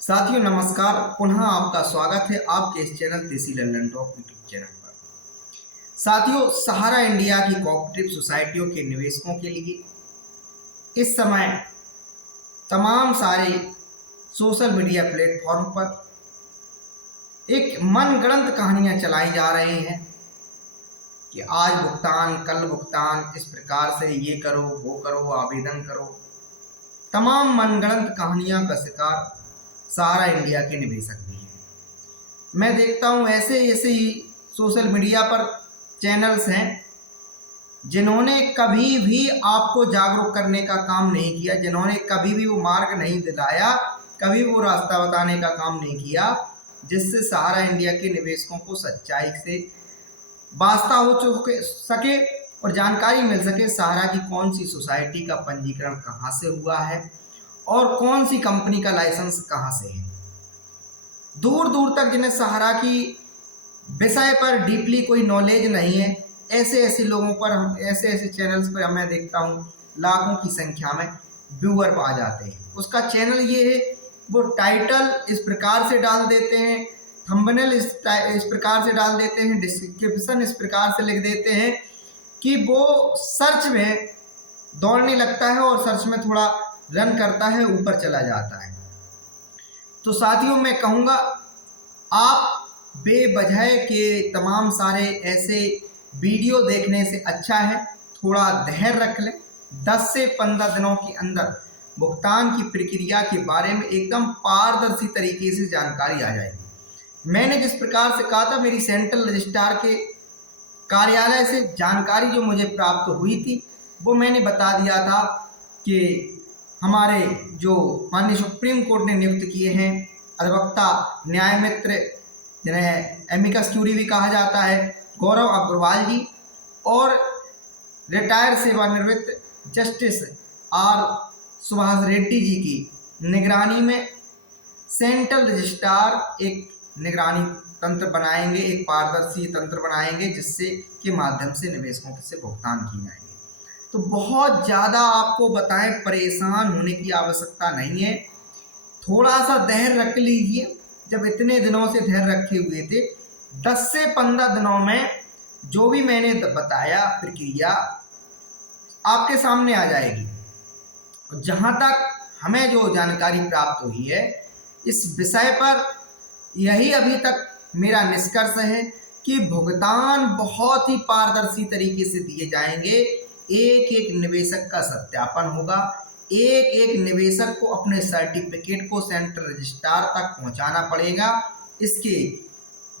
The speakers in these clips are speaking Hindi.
साथियों नमस्कार। पुनः आपका स्वागत है आपके इस चैनल देसी लंदन टॉक यूट्यूब चैनल पर। साथियों, सहारा इंडिया की कोऑपरेटिव सोसाइटियों के निवेशकों के लिए इस समय तमाम सारे सोशल मीडिया प्लेटफॉर्म पर एक मनगढ़ंत कहानियां चलाई जा रही हैं कि आज भुगतान, कल भुगतान, इस प्रकार से ये करो, वो करो, आवेदन करो। तमाम मनगढ़ंत कहानियां का शिकार सहारा इंडिया के निवेशक भी हैं। मैं देखता हूं ऐसे ऐसे ही सोशल मीडिया पर चैनल्स हैं जिन्होंने कभी भी आपको जागरूक करने का काम नहीं किया, जिन्होंने कभी भी वो मार्ग नहीं दिलाया, कभी वो रास्ता बताने का काम नहीं किया जिससे सहारा इंडिया के निवेशकों को सच्चाई से वास्ता हो सके और जानकारी मिल सके सहारा की कौन सी सोसाइटी का पंजीकरण कहाँ से हुआ है और कौन सी कंपनी का लाइसेंस कहाँ से है। दूर दूर तक जिन्हें सहारा की विषय पर डीपली कोई नॉलेज नहीं है, ऐसे ऐसे लोगों पर हम ऐसे ऐसे चैनल्स पर मैं देखता हूँ लाखों की संख्या में व्यूअर आ जाते हैं। उसका चैनल ये है, वो टाइटल इस प्रकार से डाल देते हैं, थंबनेल इस प्रकार से डाल देते हैं, डिस्क्रिप्शन इस प्रकार से लिख देते हैं कि वो सर्च में दौड़ने लगता है और सर्च में थोड़ा रन करता है, ऊपर चला जाता है। तो साथियों, मैं कहूँगा आप बेवजह के तमाम सारे ऐसे वीडियो देखने से अच्छा है थोड़ा धैर्य रख लें। 10 से 15 दिनों के अंदर भुगतान की प्रक्रिया के बारे में एकदम पारदर्शी तरीके से जानकारी आ जाएगी। मैंने जिस प्रकार से कहा था, मेरी सेंट्रल रजिस्ट्रार के कार्यालय से जानकारी जो मुझे प्राप्त हुई थी वो मैंने बता दिया था कि हमारे जो माननीय सुप्रीम कोर्ट ने नियुक्त किए हैं अधिवक्ता न्याय मित्र, जिन्हें एमिकस क्यूरी भी कहा जाता है, गौरव अग्रवाल जी, और रिटायर सेवानिवृत्त जस्टिस आर सुभाष रेड्डी जी की निगरानी में सेंट्रल रजिस्ट्रार एक निगरानी तंत्र बनाएंगे, एक पारदर्शी तंत्र बनाएंगे जिससे के माध्यम से निवेशकों से भुगतान किए जाएंगे। तो बहुत ज़्यादा आपको बताएं परेशान होने की आवश्यकता नहीं है, थोड़ा सा धैर्य रख लीजिए। जब इतने दिनों से धैर्य रखे हुए थे, 10 से 15 दिनों में जो भी मैंने बताया प्रक्रिया आपके सामने आ जाएगी। जहाँ तक हमें जो जानकारी प्राप्त हुई है इस विषय पर, यही अभी तक मेरा निष्कर्ष है कि भुगतान बहुत ही पारदर्शी तरीके से दिए जाएंगे। एक एक निवेशक का सत्यापन होगा, एक एक निवेशक को अपने सर्टिफिकेट को सेंट्रल रजिस्ट्रार तक पहुंचाना पड़ेगा। इसके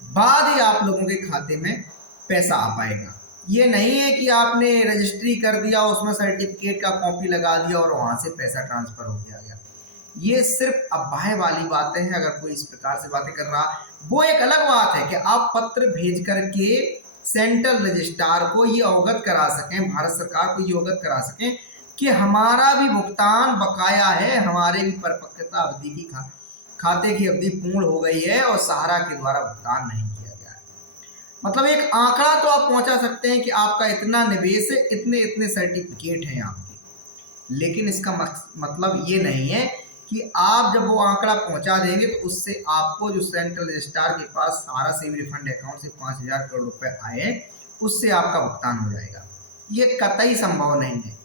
बाद ही आप लोगों के खाते में पैसा आ पाएगा। ये नहीं है कि आपने रजिस्ट्री कर दिया, उसमें सर्टिफिकेट का कॉपी लगा दिया और वहां से पैसा ट्रांसफर हो गया। ये सिर्फ अफवाह वाली बातें हैं। अगर कोई इस प्रकार से बातें कर रहा, वो एक अलग बात है कि आप पत्र भेज करके सेंट्रल रजिस्ट्रार को ये अवगत करा सकें, भारत सरकार को ये अवगत करा सकें कि हमारा भी भुगतान बकाया है, हमारे भी परिपक्वता अवधि की खाते की अवधि पूर्ण हो गई है और सहारा के द्वारा भुगतान नहीं किया गया है। मतलब एक आंकड़ा तो आप पहुंचा सकते हैं कि आपका इतना निवेश है, इतने इतने सर्टिफिकेट हैं आपके, लेकिन इसका मतलब ये नहीं है कि आप जब वो आंकड़ा पहुंचा देंगे तो उससे आपको जो सेंट्रल रजिस्ट्रार के पास सहारा से रिफंड अकाउंट से 5,000 करोड़ रुपए आए, उससे आपका भुगतान हो जाएगा। ये कतई संभव नहीं है।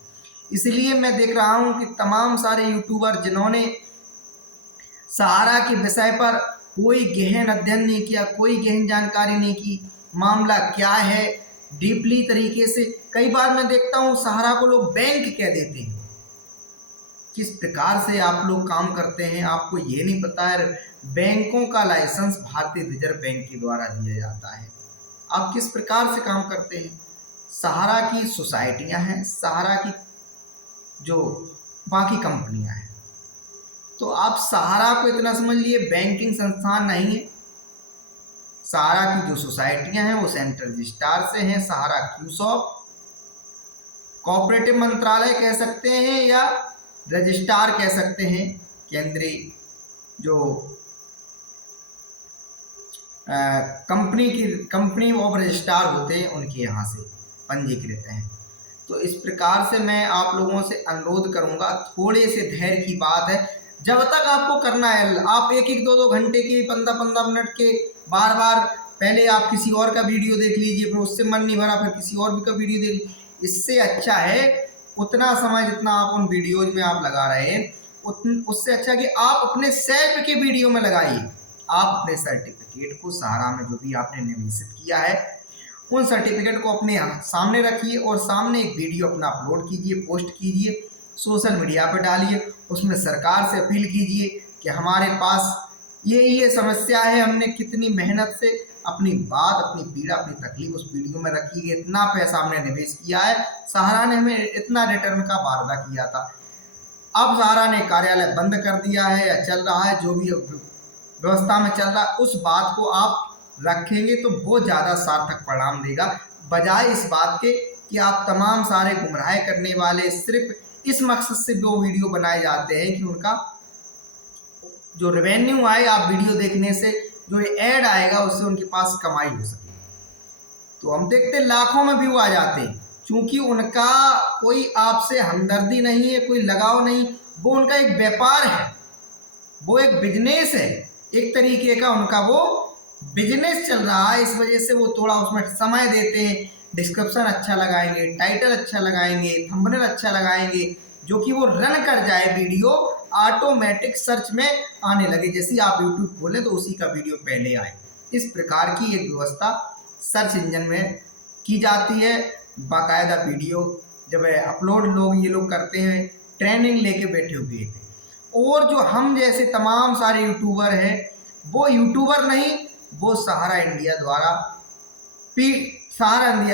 इसलिए मैं देख रहा हूं कि तमाम सारे यूट्यूबर जिन्होंने सहारा के विषय पर कोई गहन अध्ययन नहीं किया, कोई गहन जानकारी नहीं की, मामला क्या है डीपली तरीके से, कई बार मैं देखता हूं सहारा को लोग बैंक कह देते हैं। किस प्रकार से आप लोग काम करते हैं आपको ये नहीं पता है। बैंकों का लाइसेंस भारतीय रिजर्व बैंक के द्वारा दिया जाता है। आप किस प्रकार से काम करते हैं। सहारा की सोसाइटियां हैं, सहारा की जो बाकी कंपनियां हैं, तो आप सहारा को इतना समझ लिए बैंकिंग संस्थान नहीं है। सहारा की जो सोसाइटियां हैं वो सेंट्रल रजिस्ट्रार से हैं। सहारा क्यूसॉप कोऑपरेटिव मंत्रालय कह सकते हैं या रजिस्ट्रार कह सकते हैं, केंद्रीय जो कंपनी ऑफ रजिस्ट्रार होते हैं उनके यहाँ से पंजीकृत हैं। तो इस प्रकार से मैं आप लोगों से अनुरोध करूंगा, थोड़े से धैर्य की बात है। जब तक आपको करना है, आप एक एक दो दो घंटे के 15-15 मिनट के बार बार, पहले आप किसी और का वीडियो देख लीजिए, फिर उससे मन नहीं भरा फिर किसी और भी का वीडियो देख लीजिए। इससे अच्छा है उतना समय जितना आप उन वीडियोज में आप लगा रहे हैं, उससे अच्छा कि आप अपने सेल्फ के वीडियो में लगाइए। आप अपने सर्टिफिकेट को सहारा में जो भी आपने निवेशित किया है उन सर्टिफिकेट को अपने सामने रखिए और सामने एक वीडियो अपना अपलोड कीजिए, पोस्ट कीजिए, सोशल मीडिया पर डालिए। उसमें सरकार से अपील कीजिए कि हमारे पास ये समस्या है, हमने कितनी मेहनत से अपनी बात, अपनी पीड़ा, अपनी तकलीफ उस वीडियो में रखी है, इतना पैसा हमने निवेश किया है, सहारा ने हमें इतना रिटर्न का वादा किया था। अब सहारा ने कार्यालय बंद कर दिया है या चल रहा है, जो भी व्यवस्था में चल रहा है, उस बात को आप रखेंगे तो वो ज़्यादा सार्थक परिणाम देगा, बजाय इस बात के कि आप तमाम सारे गुमराह करने वाले सिर्फ इस मकसद से वो वीडियो बनाए जाते हैं कि उनका जो रेवेन्यू आए, आप वीडियो देखने से जो ये ऐड आएगा उससे उनके पास कमाई हो सके। तो हम देखते लाखों में व्यू आ जाते हैं, क्योंकि उनका कोई आपसे हमदर्दी नहीं है, कोई लगाव नहीं, वो उनका एक व्यापार है, वो एक बिजनेस है, एक तरीके का उनका वो बिजनेस चल रहा है। इस वजह से वो थोड़ा उसमें समय देते हैं, डिस्क्रिप्शन अच्छा लगाएंगे, टाइटल अच्छा लगाएंगे, थंबनेल अच्छा लगाएंगे, जो कि वो रन कर जाए, वीडियो ऑटोमेटिक सर्च में आने लगे। जैसे आप यूट्यूब खोलें तो उसी का वीडियो पहले आए। इस प्रकार की एक व्यवस्था सर्च इंजन में की जाती है। बाकायदा वीडियो जब अपलोड ये लोग करते हैं, ट्रेनिंग लेके बैठे हुए थे। और जो हम जैसे तमाम सारे यूट्यूबर हैं, वो यूट्यूबर नहीं, वो सहारा इंडिया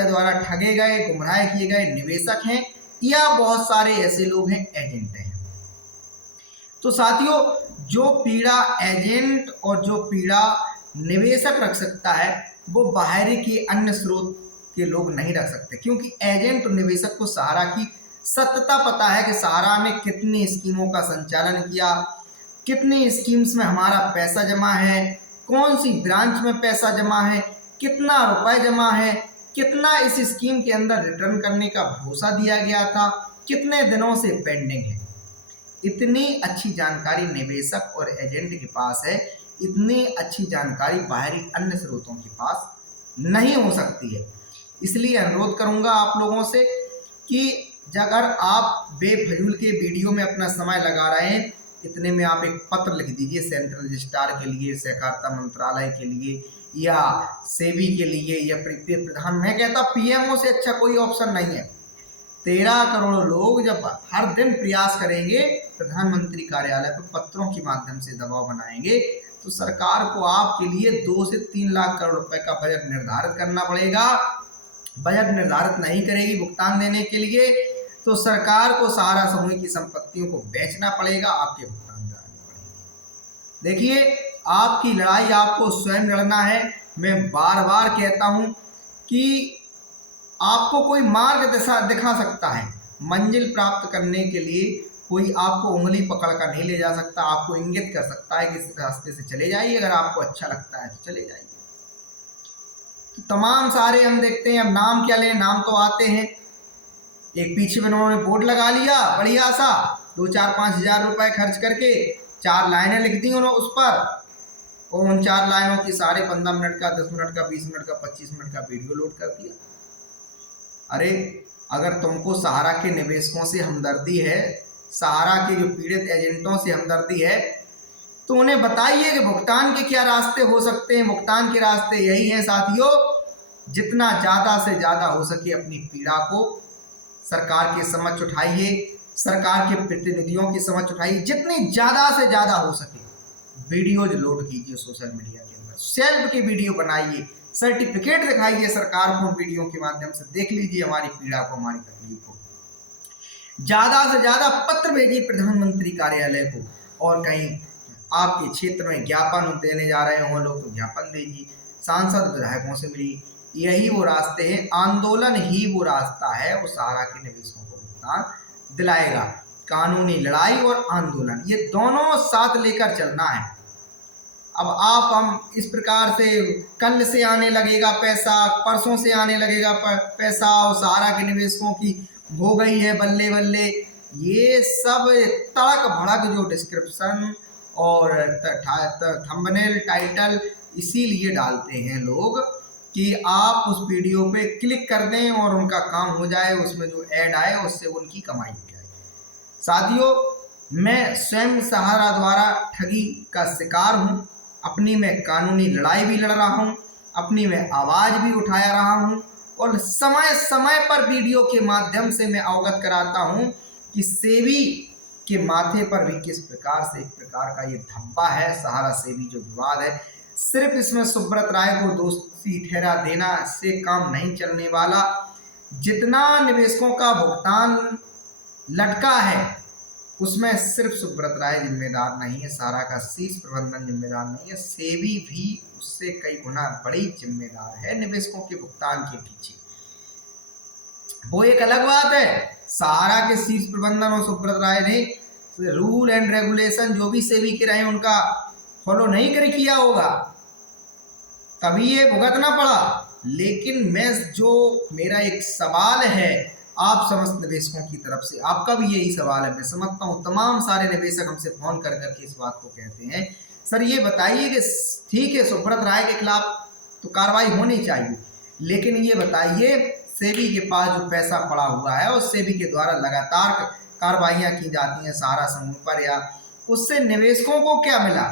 द्वारा ठगे गए, गुमराह किए गए निवेशक हैं, या बहुत सारे ऐसे लोग हैं, एजेंट हैं। तो साथियों, जो पीड़ा एजेंट और जो पीड़ा निवेशक रख सकता है, वो बाहरी के अन्य स्रोत के लोग नहीं रख सकते, क्योंकि एजेंट और निवेशक को सहारा की सत्यता पता है कि सहारा ने कितनी स्कीमों का संचालन किया, कितनी स्कीम्स में हमारा पैसा जमा है, कौन सी ब्रांच में पैसा जमा है, कितना रुपए जमा है, कितना इस स्कीम के अंदर रिटर्न करने का भरोसा दिया गया था, कितने दिनों से पेंडिंग है। इतनी अच्छी जानकारी निवेशक और एजेंट के पास है, इतनी अच्छी जानकारी बाहरी अन्य स्रोतों के पास नहीं हो सकती है। इसलिए अनुरोध करूंगा आप लोगों से कि अगर आप बेफजूल के वीडियो में अपना समय लगा रहे हैं, इतने में आप एक पत्र लिख दीजिए सेंट्रल रजिस्ट्रार के लिए, सहकारिता मंत्रालय के लिए, या सेबी के लिए, या प्रधान, मैं कहता पीएमओ से अच्छा कोई ऑप्शन नहीं है। 13 करोड़ लोग जब हर दिन प्रयास करेंगे, प्रधानमंत्री कार्यालय पर पत्रों के माध्यम से दबाव बनाएंगे, तो सरकार को आपके लिए 2 से 3 लाख करोड़ रुपए का बजट निर्धारित करना पड़ेगा। बजट निर्धारित नहीं करेगी भुगतान देने के लिए, तो सरकार को सहारा समूह की संपत्तियों को बेचना पड़ेगा, आपके भुगतान कराने पड़ेंगे। देखिए, आपकी लड़ाई आपको स्वयं लड़ना है। मैं बार बार कहता हूं कि आपको कोई मार्ग दिखा सकता है, मंजिल प्राप्त करने के लिए कोई आपको उंगली पकड़ कर नहीं ले जा सकता, आपको इंगित कर सकता है कि इस रास्ते से चले जाइए, अगर आपको अच्छा लगता है तो चले जाइए। तो तमाम सारे हम देखते हैं, अब नाम क्या लें, नाम तो आते हैं। एक पीछे में उन्होंने बोर्ड लगा लिया बढ़िया सा, 2-4-5 हज़ार रुपए खर्च करके 4 लाइनें लिख दी उन्होंने उस पर, और उन 4 लाइनों की सारे 15 मिनट का, 10 मिनट का, 20 मिनट का, 25 मिनट का वीडियो लोड कर दिया। अरे, अगर तुमको सहारा के निवेशकों से हमदर्दी है, सहारा के जो पीड़ित एजेंटों से हमदर्दी है, तो उन्हें बताइए कि भुगतान के क्या रास्ते हो सकते हैं। भुगतान के रास्ते यही हैं साथियों, जितना ज़्यादा से ज़्यादा हो सके अपनी पीड़ा को सरकार के समक्ष उठाइए, सरकार के प्रतिनिधियों के समक्ष उठाइए, जितनी ज़्यादा से ज़्यादा हो सके वीडियोज लोड कीजिए सोशल मीडिया के अंदर, सेल्फ के वीडियो बनाइए, सर्टिफिकेट दिखाइए सरकार को वीडियो के माध्यम से, देख लीजिए हमारी पीड़ा को, हमारी तकलीफ को। ज़्यादा से ज़्यादा पत्र भेजिए प्रधानमंत्री कार्यालय को, और कहीं आपके क्षेत्र में ज्ञापन देने जा रहे हों लोग तो ज्ञापन दीजिए, सांसद विधायकों से मिलिए। यही वो रास्ते हैं, आंदोलन ही वो रास्ता है, वो सहारा के निवेशकों को भुगतान दिलाएगा। कानूनी लड़ाई और आंदोलन, ये दोनों साथ लेकर चलना है। अब आप हम इस प्रकार से कल से आने लगेगा पैसा, परसों से आने लगेगा पैसा, और सहारा के निवेशकों की हो गई है बल्ले बल्ले, ये सब तड़क भड़क जो डिस्क्रिप्शन और थंबनेल टाइटल इसीलिए डालते हैं लोग कि आप उस वीडियो पे क्लिक कर दें और उनका काम हो जाए, उसमें जो ऐड आए उससे उनकी कमाई हो जाए। साथियों, मैं स्वयं सहारा द्वारा ठगी का शिकार हूँ। अपनी मैं कानूनी लड़ाई भी लड़ रहा हूँ, अपनी मैं आवाज़ भी उठाया रहा हूँ और समय समय पर वीडियो के माध्यम से मैं अवगत कराता हूँ कि सेबी के माथे पर भी किस प्रकार से एक प्रकार का ये धब्बा है। सहारा सेबी जो विवाद है, सिर्फ इसमें सुब्रत राय को दोषी ठहरा देना से काम नहीं चलने वाला। जितना निवेशकों का भुगतान लटका है उसमें सिर्फ सुब्रत राय जिम्मेदार नहीं है, सहारा का शीर्ष प्रबंधन जिम्मेदार नहीं है, सेबी भी उससे कई गुना बड़ी जिम्मेदार है निवेशकों के भुगतान के पीछे। वो एक अलग बात है, सहारा के शीर्ष प्रबंधन और सुब्रत राय ने रूल एंड रेगुलेशन जो भी सेबी के रहे उनका फॉलो नहीं कर किया होगा, तभी ये भुगतना पड़ा। लेकिन मेरा एक सवाल है आप समस्त निवेशकों की तरफ से, आपका भी यही सवाल है, मैं समझता हूँ तमाम सारे निवेशक हमसे फोन कर करके इस बात को कहते हैं, सर ये बताइए कि ठीक है सुब्रत राय के खिलाफ तो कार्रवाई होनी चाहिए, लेकिन ये बताइए सेबी के पास जो पैसा पड़ा हुआ है और सेबी के द्वारा लगातार कार्रवाइयाँ की जाती हैं सहारा समूह पर, या उससे निवेशकों को क्या मिला?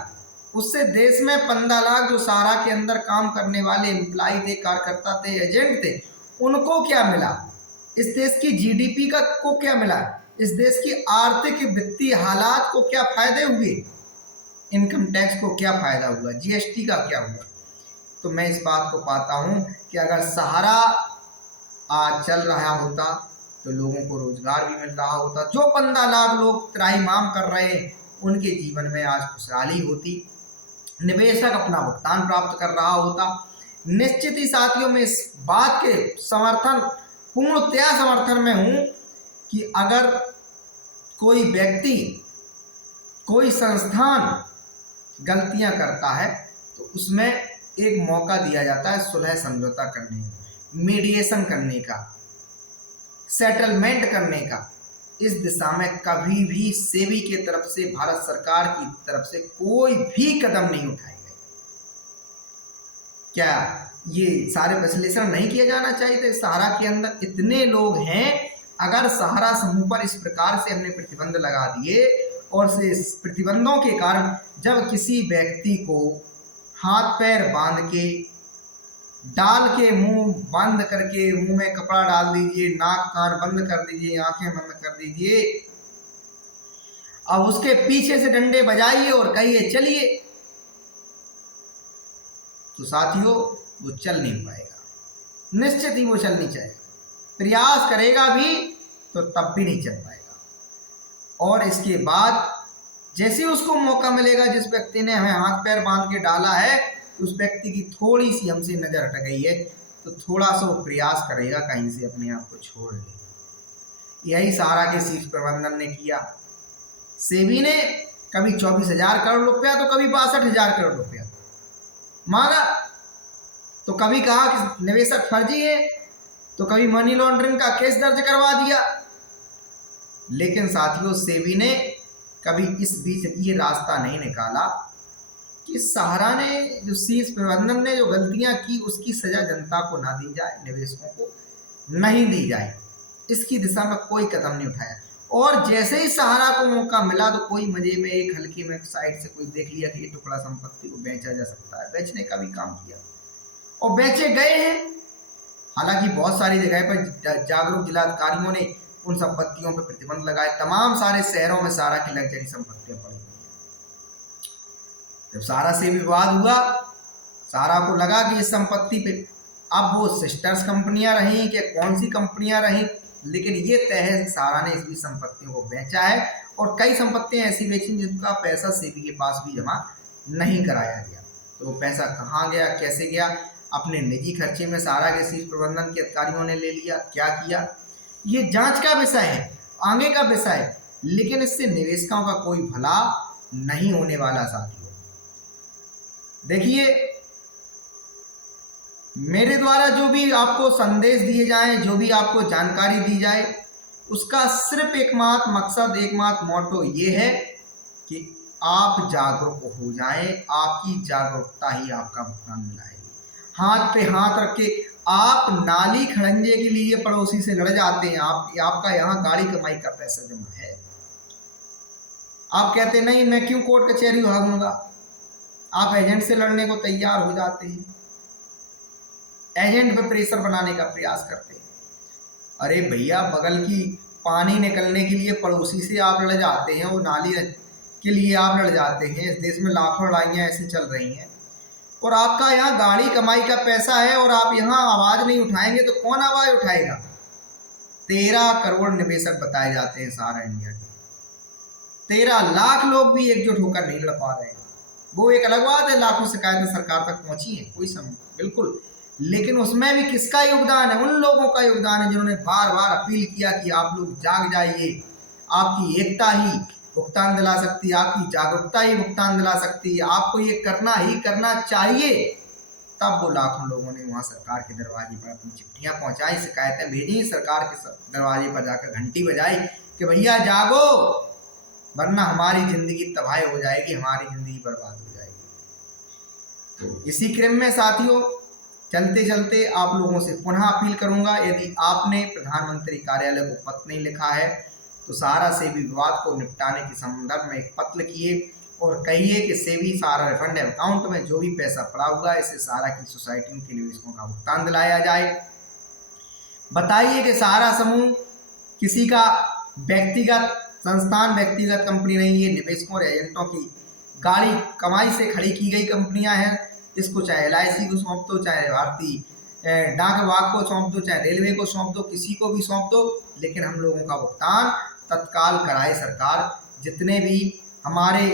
उससे देश में 15 लाख जो सहारा के अंदर काम करने वाले एम्प्लॉय थे, कार्यकर्ता थे, एजेंट थे, उनको क्या मिला? इस देश की जीडीपी का को क्या मिला? इस देश की आर्थिक वित्तीय हालात को क्या फायदे हुए? इनकम टैक्स को क्या फायदा हुआ? जीएसटी का क्या हुआ? तो मैं इस बात को पाता हूं कि अगर सहारा आज चल रहा होता तो लोगों को रोजगार भी मिल रहा होता, जो 15 लाख लोग त्राहिमाम कर रहे हैं उनके जीवन में आज खुशहाली होती, निवेशक अपना भुगतान प्राप्त कर रहा होता। निश्चित ही साथियों, में इस बात के पूर्णतया समर्थन में हूं कि अगर कोई व्यक्ति, कोई संस्थान गलतियां करता है तो उसमें एक मौका दिया जाता है सुलह समझौता करने का, मीडिएशन करने का, सेटलमेंट करने का। इस दिशा में कभी भी सेबी के तरफ से, भारत सरकार की तरफ से कोई भी कदम नहीं उठाए गए। क्या ये सारे विश्लेषण नहीं किया जाना चाहिए थे? सहारा के अंदर इतने लोग हैं, अगर सहारा समूह पर इस प्रकार से हमने प्रतिबंध लगा दिए और से इस प्रतिबंधों के कारण जब किसी व्यक्ति को हाथ पैर बांध के, डाल के, मुंह बंद करके, मुंह में कपड़ा डाल दीजिए, नाक कान बंद कर दीजिए, आंखें बंद कर दीजिए, अब उसके पीछे से डंडे बजाइए और कहिए चलिए, तो साथियों वो चल नहीं पाएगा। निश्चित ही वो चल नहीं जाएगा, प्रयास करेगा भी तो तब भी नहीं चल पाएगा। और इसके बाद जैसे उसको मौका मिलेगा, जिस व्यक्ति ने हमें हाथ पैर बांध के डाला है, उस व्यक्ति की थोड़ी सी हमसे नजर हट गई है तो थोड़ा सा वो प्रयास करेगा कहीं से अपने आप को छोड़ ले। यही सहारा के शीर्ष प्रबंधन ने किया। सेबी ने कभी 24,000 करोड़ रुपया तो कभी 62,000 करोड़ रुपया मांगा, तो कभी कहा कि निवेशक फर्जी है, तो कभी मनी लॉन्ड्रिंग का केस दर्ज करवा दिया। लेकिन साथियों, सेबी ने कभी इस बीच ये रास्ता नहीं निकाला कि सहारा ने, जो शीर्ष प्रबंधन ने जो गलतियां की, उसकी सजा जनता को ना दी जाए, निवेशकों को नहीं दी जाए। इसकी दिशा में कोई कदम नहीं उठाया। और जैसे ही सहारा को मौका मिला तो कोई मजे में एक हल्की में साइड से कोई देख लिया कि ये टुकड़ा संपत्ति को बेचा जा सकता है, बेचने का भी काम किया और बेचे गए हैं। हालांकि बहुत सारी जगह पर जागरूक जिलाधिकारियों ने उन संपत्तियों पर प्रतिबंध लगाए। तमाम सारे शहरों में सहारा की लग्जरी संपत्तियां पड़ी। जब सहारा से विवाद हुआ, सहारा को लगा कि इस संपत्ति पे, अब वो सिस्टर्स कंपनियां रही कि कौन सी कंपनियां रही, लेकिन ये तय है सहारा ने इस संपत्तियों को बेचा है और कई संपत्तियां ऐसी बेची जिनका पैसा सेबी के पास भी जमा नहीं कराया गया। तो वो पैसा कहाँ गया, कैसे गया? अपने निजी खर्चे में सहारा के शीर्ष प्रबंधन के अधिकारियों ने ले लिया। क्या किया, ये जांच का विषय है, आगे का विषय है, लेकिन इससे निवेशकों का कोई भला नहीं होने वाला। साथियों देखिए, मेरे द्वारा जो भी आपको संदेश दिए जाए, जो भी आपको जानकारी दी जाए, उसका सिर्फ एकमात्र मकसद, एकमात्र मोटो ये है कि आप जागरूक हो जाएं, आपकी जागरूकता ही आपका भुगतान दिलाएगी। हाथ पे हाथ रख के आप नाली खड़ंजे के लिए पड़ोसी से लड़ जाते हैं, आपका यहाँ गाड़ी कमाई का पैसा जमा है, आप कहते नहीं मैं क्यों कोर्ट कचहरी भागूंगा, आप एजेंट से लड़ने को तैयार हो जाते हैं, एजेंट पे प्रेशर बनाने का प्रयास करते हैं। अरे भैया, बगल की पानी निकलने के लिए पड़ोसी से आप लड़ जाते हैं, वो नाली के लिए आप लड़ जाते हैं। इस देश में लाखों लड़ाइयाँ ऐसी चल रही हैं और आपका यहाँ गाड़ी कमाई का पैसा है और आप यहाँ आवाज़ नहीं उठाएंगे तो कौन आवाज़ उठाएगा। 13 करोड़ निवेशक बताए जाते हैं सारा इंडिया के, 13 लाख लोग भी एकजुट होकर नहीं लड़ पा रहे हैं। वो एक अलग बात है, लाखों शिकायतें सरकार तक पहुंची हैं, कोई समझ बिल्कुल, लेकिन उसमें भी किसका योगदान है? उन लोगों का योगदान है जिन्होंने बार बार अपील किया कि आप लोग जाग जाइए, आपकी एकता ही भुगतान दिला सकती है, आपकी जागरूकता ही भुगतान दिला सकती है, आपको ये करना ही करना चाहिए। तब वो लाखों लोगों ने वहाँ सरकार के दरवाजे पर अपनी चिट्ठियाँ पहुँचाई, शिकायतें भेजी, सरकार के दरवाजे पर जाकर घंटी बजाई कि भैया जागो, वरना हमारी जिंदगी तबाह हो जाएगी, हमारी जिंदगी बर्बाद हो जाएगी। तो इसी क्रम में साथियों, चलते चलते आप लोगों से पुनः अपील करूंगा, यदि आपने प्रधानमंत्री कार्यालय को पत्र नहीं लिखा है तो सहारा सेवी विवाद को निपटाने के संदर्भ में एक पत्र लिखिए और कहिए कि सेवी सहारा रिफंड अकाउंट में जो भी पैसा पड़ा हुआ है इसे सहारा की सोसाइटियों के निवेशकों का भुगतान दिलाया जाए। बताइए कि सहारा समूह किसी का व्यक्तिगत संस्थान, व्यक्तिगत कंपनी नहीं है, निवेशकों और एजेंटों की गाड़ी कमाई से खड़ी की गई कंपनियां हैं। इसको चाहे LIC को सौंप दो, चाहे भारतीय डाक विभाग को सौंप दो, चाहे रेलवे को सौंप दो, किसी को भी सौंप दो, लेकिन हम लोगों का भुगतान तत्काल कराए सरकार। जितने भी हमारे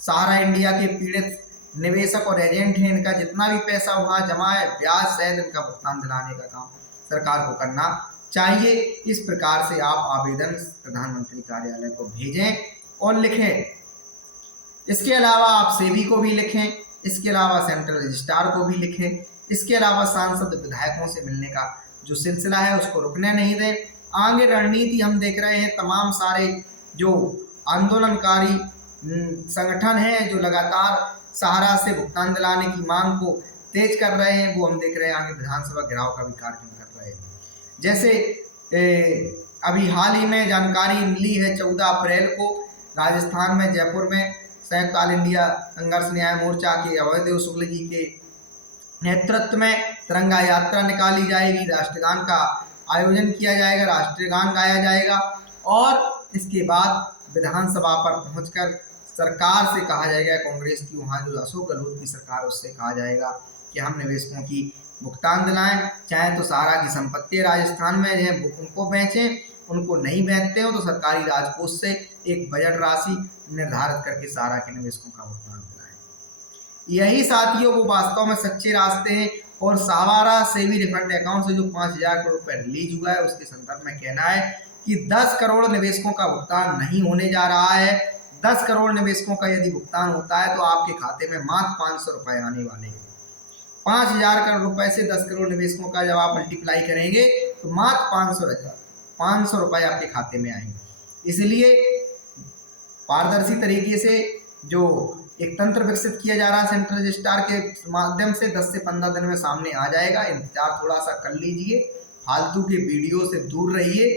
सहारा इंडिया के पीड़ित निवेशक और एजेंट हैं, इनका जितना भी पैसा वहाँ जमा है, ब्याज सहित इनका भुगतान दिलाने का काम सरकार को करना चाहिए। इस प्रकार से आप आवेदन प्रधानमंत्री कार्यालय को भेजें और लिखें। इसके अलावा आप सेबी को भी लिखें, इसके अलावा सेंट्रल रजिस्ट्रार को भी लिखें, इसके अलावा सांसद विधायकों से मिलने का जो सिलसिला है उसको रुकने नहीं दें। आगे रणनीति हम देख रहे हैं, तमाम सारे जो आंदोलनकारी संगठन हैं जो लगातार सहारा से भुगतान दिलाने की मांग को तेज कर रहे हैं, वो हम देख रहे हैं आगे विधानसभा घेराव का भी कार्यक्रम कर रहे हैं। जैसे अभी हाल ही में जानकारी मिली है, 14 अप्रैल को राजस्थान में जयपुर में संयुक्त ऑल इंडिया संघर्ष न्याय मोर्चा के अभयदेव शुक्ल जी के नेतृत्व में तिरंगा यात्रा निकाली जाएगी, राष्ट्रगान का आयोजन किया जाएगा, राष्ट्रीय गान गाया जाएगा और इसके बाद विधानसभा पर पहुंचकर सरकार से कहा जाएगा, कांग्रेस की वहाँ जो अशोक गहलोत की सरकार, उससे कहा जाएगा कि हम निवेशकों की भुगतान दिलाएं, चाहे तो सहारा की संपत्ति राजस्थान में है उनको बेचें, उनको नहीं बेचते हो तो सरकारी राजकोष से एक बजट राशि निर्धारित करके सहारा के निवेशकों का भुगतान दिलाएं। यही साथियों वो वास्तव में सच्चे रास्ते हैं। और सहारा सेवी रिफंड अकाउंट से जो 5,000 करोड़ रुपये रिलीज हुआ है उसके संदर्भ में कहना है कि 10 करोड़ निवेशकों का भुगतान नहीं होने जा रहा है। 10 करोड़ निवेशकों का यदि भुगतान होता है तो आपके खाते में मात्र 500 रुपये आने वाले हैं। 5,000 करोड़ रुपए से 10 करोड़ निवेशकों का जब आप मल्टीप्लाई करेंगे तो मात्र 500 रुपये आपके खाते में आएंगे। इसलिए पारदर्शी तरीके से जो एक तंत्र विकसित किया जा रहा है सेंट्रल रजिस्ट्रार के माध्यम से 10 से 15 दिन में सामने आ जाएगा। इंतजार थोड़ा सा कर लीजिए, फालतू के वीडियो से दूर रहिए।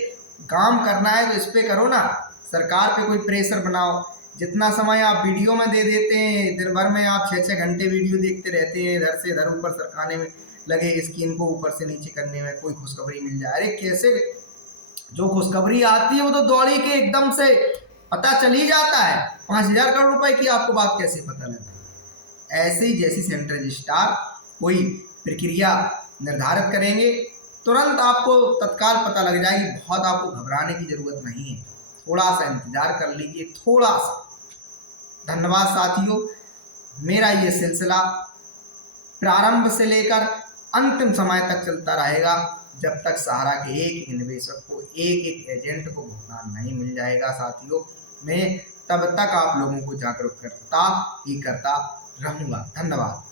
काम करना है तो इस पे करो ना, सरकार पे कोई प्रेशर बनाओ। जितना समय आप वीडियो में दे देते हैं, दिन भर में आप 6-6 घंटे वीडियो देखते रहते हैं, इधर से इधर ऊपर सरकाने में लगे, स्क्रीन को ऊपर से नीचे करने में, कोई खुशखबरी मिल जाए। अरे कैसे जो खुशखबरी आती है वो तो दौड़ी के एकदम से पता चल ही जाता है। 5,000 करोड़ रुपए की आपको बात कैसे पता लगा? ऐसे ही जैसी सेंट्रल रजिस्ट्रार कोई प्रक्रिया निर्धारित करेंगे तुरंत आपको तत्काल पता लग जाएगी। बहुत आपको घबराने की जरूरत नहीं है, थोड़ा सा इंतजार कर लीजिए, थोड़ा सा। धन्यवाद साथियों। मेरा ये सिलसिला प्रारंभ से लेकर अंतिम समय तक चलता रहेगा जब तक सहारा के एक निवेशक को, एक एजेंट को भुगतान नहीं मिल जाएगा साथियों। मैं तब तक आप लोगों को जागरूक करता ही करता रहूँगा। धन्यवाद।